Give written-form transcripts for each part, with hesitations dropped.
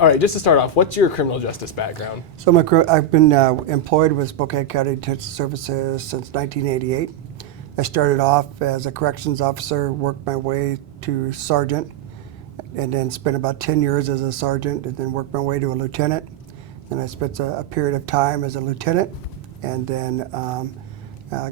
All right, just to start off, what's your criminal justice background? So I've been employed with Spokane County Detention Services since 1988. I started off as a corrections officer, worked my way to sergeant, and then spent about 10 years as a sergeant, and then worked my way to a lieutenant. Then I spent a period of time as a lieutenant, and then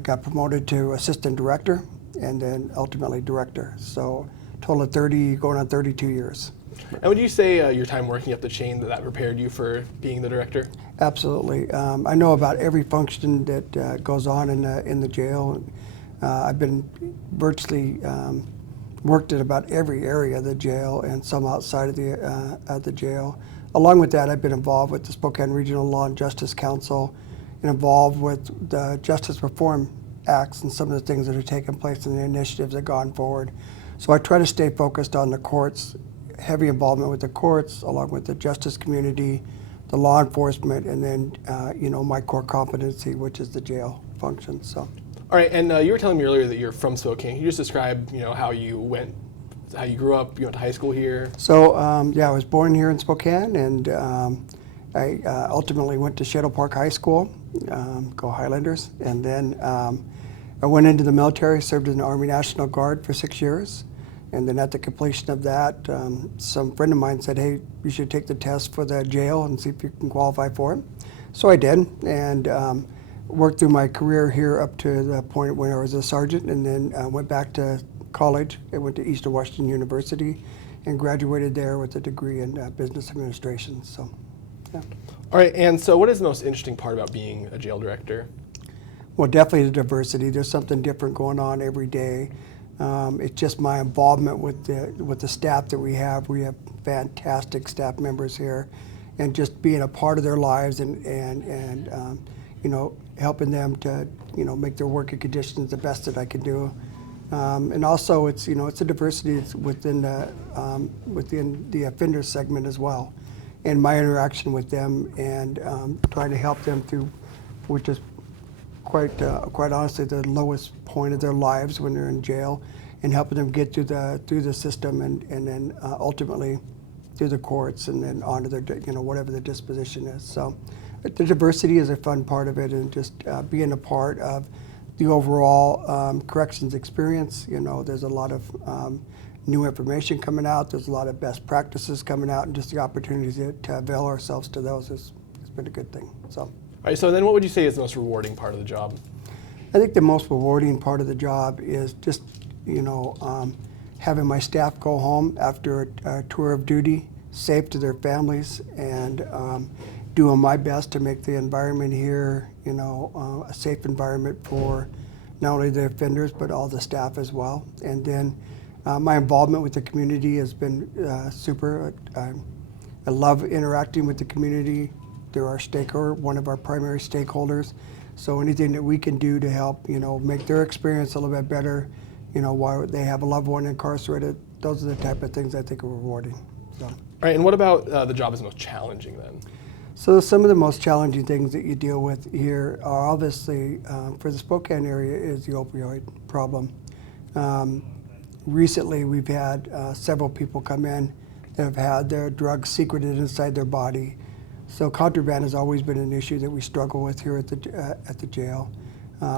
got promoted to assistant director, and then ultimately director. So total of 30, going on 32 years. And would you say your time working up the chain that prepared you for being the director? Absolutely. I know about every function that goes on in the jail. I've been virtually worked at about every area of the jail and some outside of the jail. Along with that, I've been involved with the Spokane Regional Law and Justice Council and involved with the Justice Reform Acts and some of the things that are taking place and the initiatives that have gone forward. So I try to stay focused on the courts, heavy involvement with the courts, along with the justice community, the law enforcement, and then my core competency, which is the jail function. So. All right, and you were telling me earlier that you're from Spokane. Can you just describe, how you grew up? You went to high school here. So I was born here in Spokane, and I ultimately went to Shadow Park High School, go Highlanders, and then I went into the military, served in the Army National Guard for 6 years. And then at the completion of that, some friend of mine said, hey, you should take the test for the jail and see if you can qualify for it. So I did, and worked through my career here up to the point when I was a sergeant, and then went back to college. I went to Eastern Washington University and graduated there with a degree in business administration. So, yeah. All right, and so what is the most interesting part about being a jail director? Well, definitely the diversity. There's something different going on every day. It's just my involvement with the staff that we have. We have fantastic staff members here, and just being a part of their lives and helping them to make their working conditions the best that I can do. And also it's a diversity within the offender segment as well, and my interaction with them and trying to help them through, which is quite honestly the lowest point of their lives when they're in jail, and helping them get through the system and then ultimately through the courts and then onto their whatever the disposition is. So the diversity is a fun part of it, and just being a part of the overall corrections experience. There's a lot of new information coming out. There's a lot of best practices coming out, and just the opportunities to avail ourselves to those has been a good thing. So. All right, so then what would you say is the most rewarding part of the job? I think the most rewarding part of the job is just, having my staff go home after a tour of duty, safe to their families, and doing my best to make the environment here, a safe environment for not only the offenders, but all the staff as well. And then my involvement with the community has been super. I love interacting with the community. They're our one of our primary stakeholders. So anything that we can do to help, make their experience a little bit better, while they have a loved one incarcerated, those are the type of things I think are rewarding. So. All right, and what about the job is most challenging then? So some of the most challenging things that you deal with here are obviously, for the Spokane area, is the opioid problem. Recently, we've had several people come in that have had their drugs secreted inside their body. So contraband has always been an issue that we struggle with here at the jail.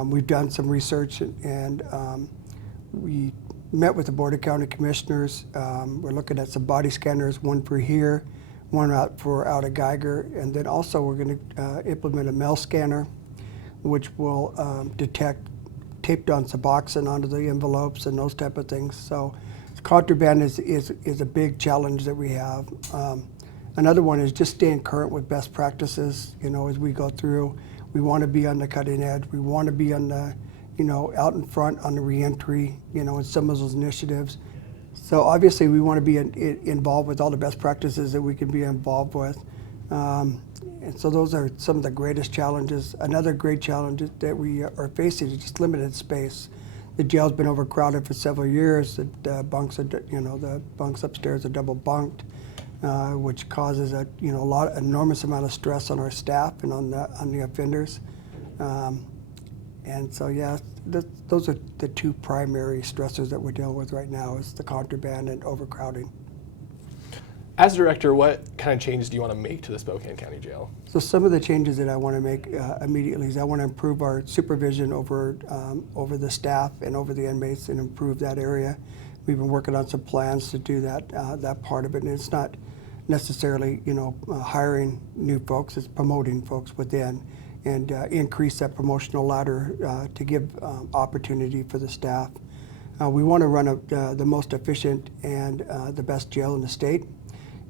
We've done some research, and we met with the Board of County Commissioners. We're looking at some body scanners, one for here, one out of Geiger, and then also we're going to implement a mail scanner, which will detect taped on Suboxone onto the envelopes and those type of things. So contraband is a big challenge that we have. Another one is just staying current with best practices. As we go through, we want to be on the cutting edge. We want to be on the, out in front on the reentry, in some of those initiatives. So obviously we want to be involved with all the best practices that we can be involved with. And so those are some of the greatest challenges. Another great challenge that we are facing is just limited space. The jail's been overcrowded for several years. The bunks upstairs are double bunked, which causes enormous amount of stress on our staff and on the offenders. And so those are the two primary stressors that we're dealing with right now: is the contraband and overcrowding. As director, what kind of changes do you want to make to the Spokane County Jail? So some of the changes that I want to make immediately is I want to improve our supervision over the staff and over the inmates and improve that area. We've been working on some plans to do that part of it, and it's not necessarily hiring new folks, it's promoting folks within and increase that promotional ladder to give opportunity for the staff. We want to run the most efficient and the best jail in the state.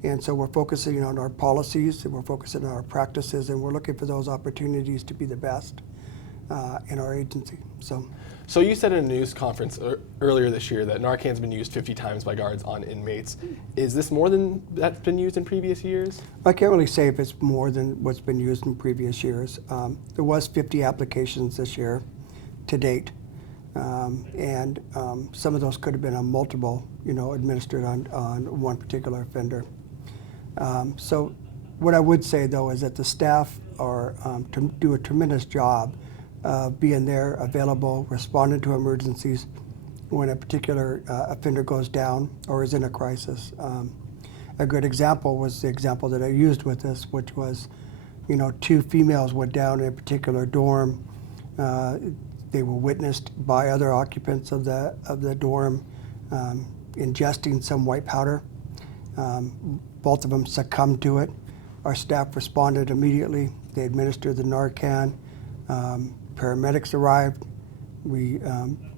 And so we're focusing on our policies, and we're focusing on our practices, and we're looking for those opportunities to be the best in our agency. So you said in a news conference earlier this year that Narcan's been used 50 times by guards on inmates. Is this more than that's been used in previous years? I can't really say if it's more than what's been used in previous years. There was 50 applications this year to date. And some of those could have been on multiple, administered on one particular offender. So what I would say, though, is that the staff are do a tremendous job of being there, available, responding to emergencies when a particular offender goes down or is in a crisis. A good example was the example that I used with this, which was, 2 females went down in a particular dorm. They were witnessed by other occupants of the dorm ingesting some white powder. Both of them succumbed to it. Our staff responded immediately. They administered the Narcan. Paramedics arrived. We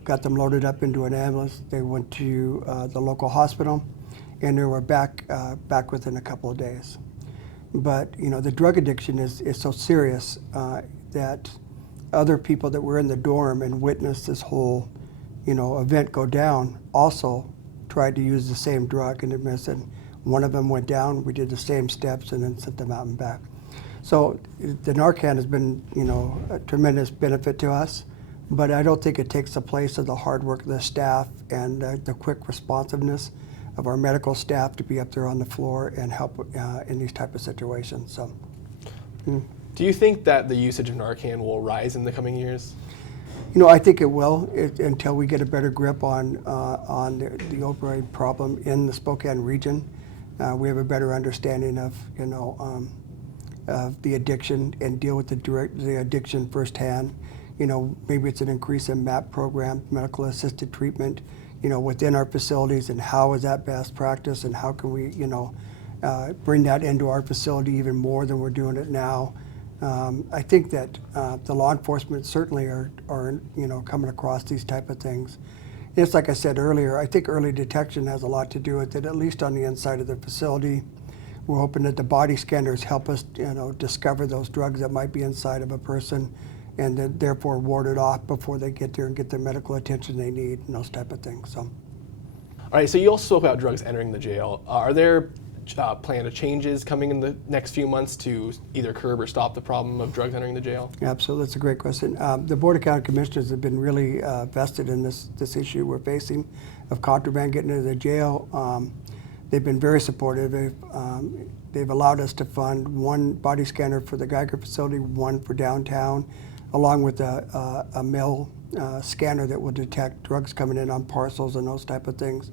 got them loaded up into an ambulance. They went to the local hospital, and they were back within a couple of days. But the drug addiction is so serious that other people that were in the dorm and witnessed this whole, event go down also tried to use the same drug and administered. One of them went down. We did the same steps and then sent them out and back. So the Narcan has been, a tremendous benefit to us, but I don't think it takes the place of the hard work of the staff and the quick responsiveness of our medical staff to be up there on the floor and help in these type of situations. So. Do you think that the usage of Narcan will rise in the coming years? I think it will until we get a better grip on the opioid problem in the Spokane region. We have a better understanding of the addiction and deal with the addiction firsthand. Maybe it's an increase in MAP program, medical assisted treatment, within our facilities, and how is that best practice, and how can we, bring that into our facility even more than we're doing it now. I think that the law enforcement certainly are coming across these type of things. And it's like I said earlier, I think early detection has a lot to do with it, at least on the inside of the facility. We're hoping that the body scanners help us, discover those drugs that might be inside of a person, and then therefore ward it off before they get there and get the medical attention they need and those type of things. So. All right, so you also spoke about drugs entering the jail. Are there plan of changes coming in the next few months to either curb or stop the problem of drugs entering the jail? Absolutely, that's a great question. The Board of County Commissioners have been really vested in this issue we're facing of contraband getting into the jail. They've been very supportive. They've allowed us to fund 1 body scanner for the Geiger facility, 1 for downtown, along with a mail scanner that will detect drugs coming in on parcels and those type of things.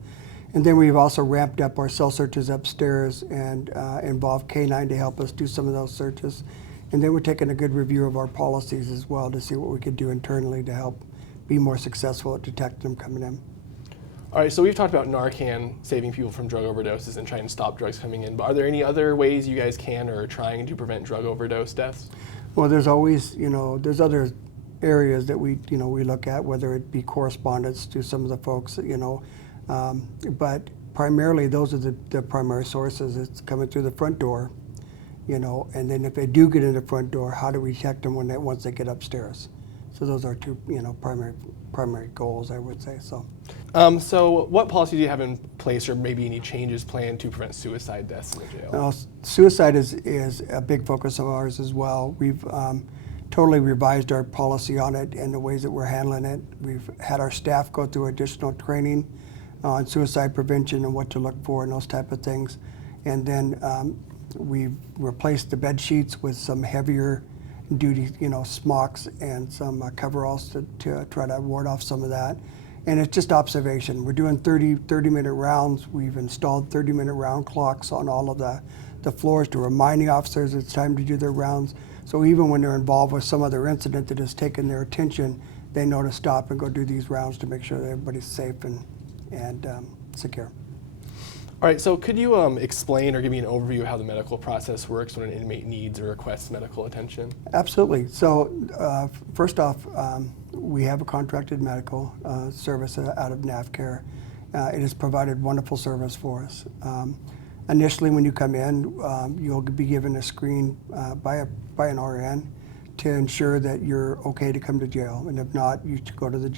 And then we've also ramped up our cell searches upstairs and involved K9 to help us do some of those searches. And then we're taking a good review of our policies as well to see what we could do internally to help be more successful at detecting them coming in. All right, so we've talked about Narcan saving people from drug overdoses and trying to stop drugs coming in, but are there any other ways you guys can or are trying to prevent drug overdose deaths? Well, there's always, there's other areas that we look at, whether it be correspondence to some of the folks, but primarily those are the primary sources. It's coming through the front door, and then if they do get in the front door, how do we check them once they get upstairs? So those are 2, primary goals, I would say. So. So what policies do you have in place, or maybe any changes planned to prevent suicide deaths in the jail? Suicide is a big focus of ours as well. We've totally revised our policy on it and the ways that we're handling it. We've had our staff go through additional training on suicide prevention and what to look for and those type of things. And then we've replaced the bed sheets with some heavier duty, smocks and some coveralls to try to ward off some of that. And it's just observation. We're doing 30-minute rounds. We've installed 30-minute round clocks on all of the floors to remind the officers it's time to do their rounds. So even when they're involved with some other incident that has taken their attention, they know to stop and go do these rounds to make sure that everybody's safe and secure. All right, so could you explain or give me an overview of how the medical process works when an inmate needs or requests medical attention? Absolutely. So first off, we have a contracted medical service out of NPF Care. It has provided wonderful service for us. Initially, when you come in, you'll be given a screen by an RN to ensure that you're okay to come to jail, and if not, you should go to the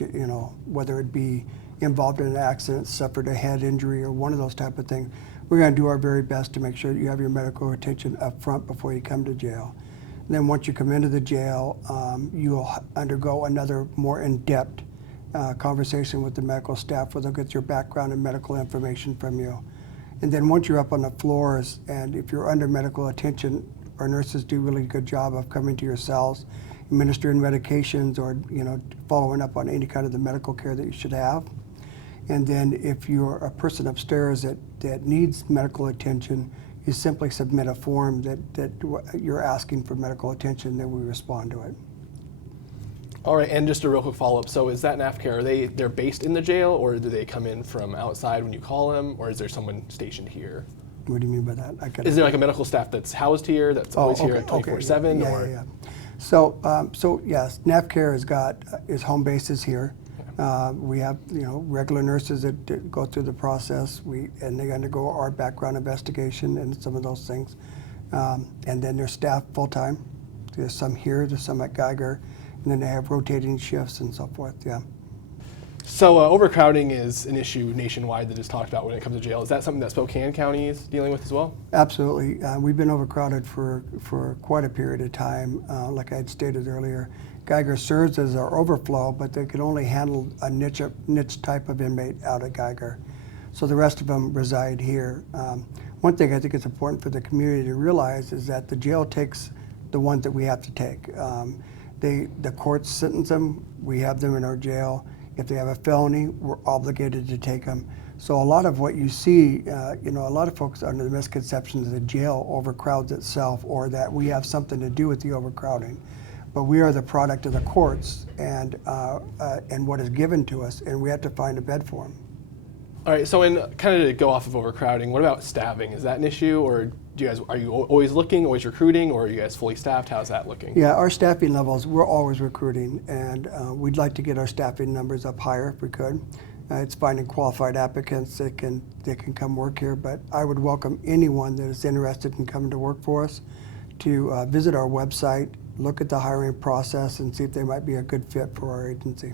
whether it be involved in an accident, suffered a head injury, or one of those type of things. We're going to do our very best to make sure that you have your medical attention up front before you come to jail. And then once you come into the jail, you'll undergo another more in-depth conversation with the medical staff where they'll get your background and medical information from you. And then once you're up on the floors, and if you're under medical attention, our nurses do a really good job of coming to your cells, administering medications, or following up on any kind of the medical care that you should have. And then if you're a person upstairs that needs medical attention, you simply submit a form that you're asking for medical attention, then we respond to it. All right, and just a real quick follow-up. So is that NPF Care, they're based in the jail, or do they come in from outside when you call them, or is there someone stationed here? What do you mean by that? Is there like a medical staff that's housed here, that's always here at 24/7? Yeah. So yes, NPF Care is home bases here. We have regular nurses that go through the process. And they undergo our background investigation and some of those things. And then they're staffed full time. There's some here, there's some at Geiger, and then they have rotating shifts and so forth. Yeah. So overcrowding is an issue nationwide that is talked about when it comes to jail. Is that something that Spokane County is dealing with as well? Absolutely. We've been overcrowded for quite a period of time. Like I had stated earlier, Geiger serves as our overflow, but they can only handle a niche type of inmate out at Geiger. So the rest of them reside here. One thing I think it's important for the community to realize is that the jail takes the ones that we have to take. The courts sentence them, we have them in our jail. If they have a felony, we're obligated to take them. So a lot of what you see, a lot of folks are under the misconception that the jail overcrowds itself, or that we have something to do with the overcrowding. But we are the product of the courts and what is given to us, and we have to find a bed for them. All right, so kind of to go off of overcrowding, what about staffing? Is that an issue, or are you always looking, always recruiting, or are you guys fully staffed? How's that looking? Yeah, our staffing levels, we're always recruiting, and we'd like to get our staffing numbers up higher if we could. It's finding qualified applicants that can come work here, but I would welcome anyone that is interested in coming to work for us to visit our website, look at the hiring process, and see if they might be a good fit for our agency.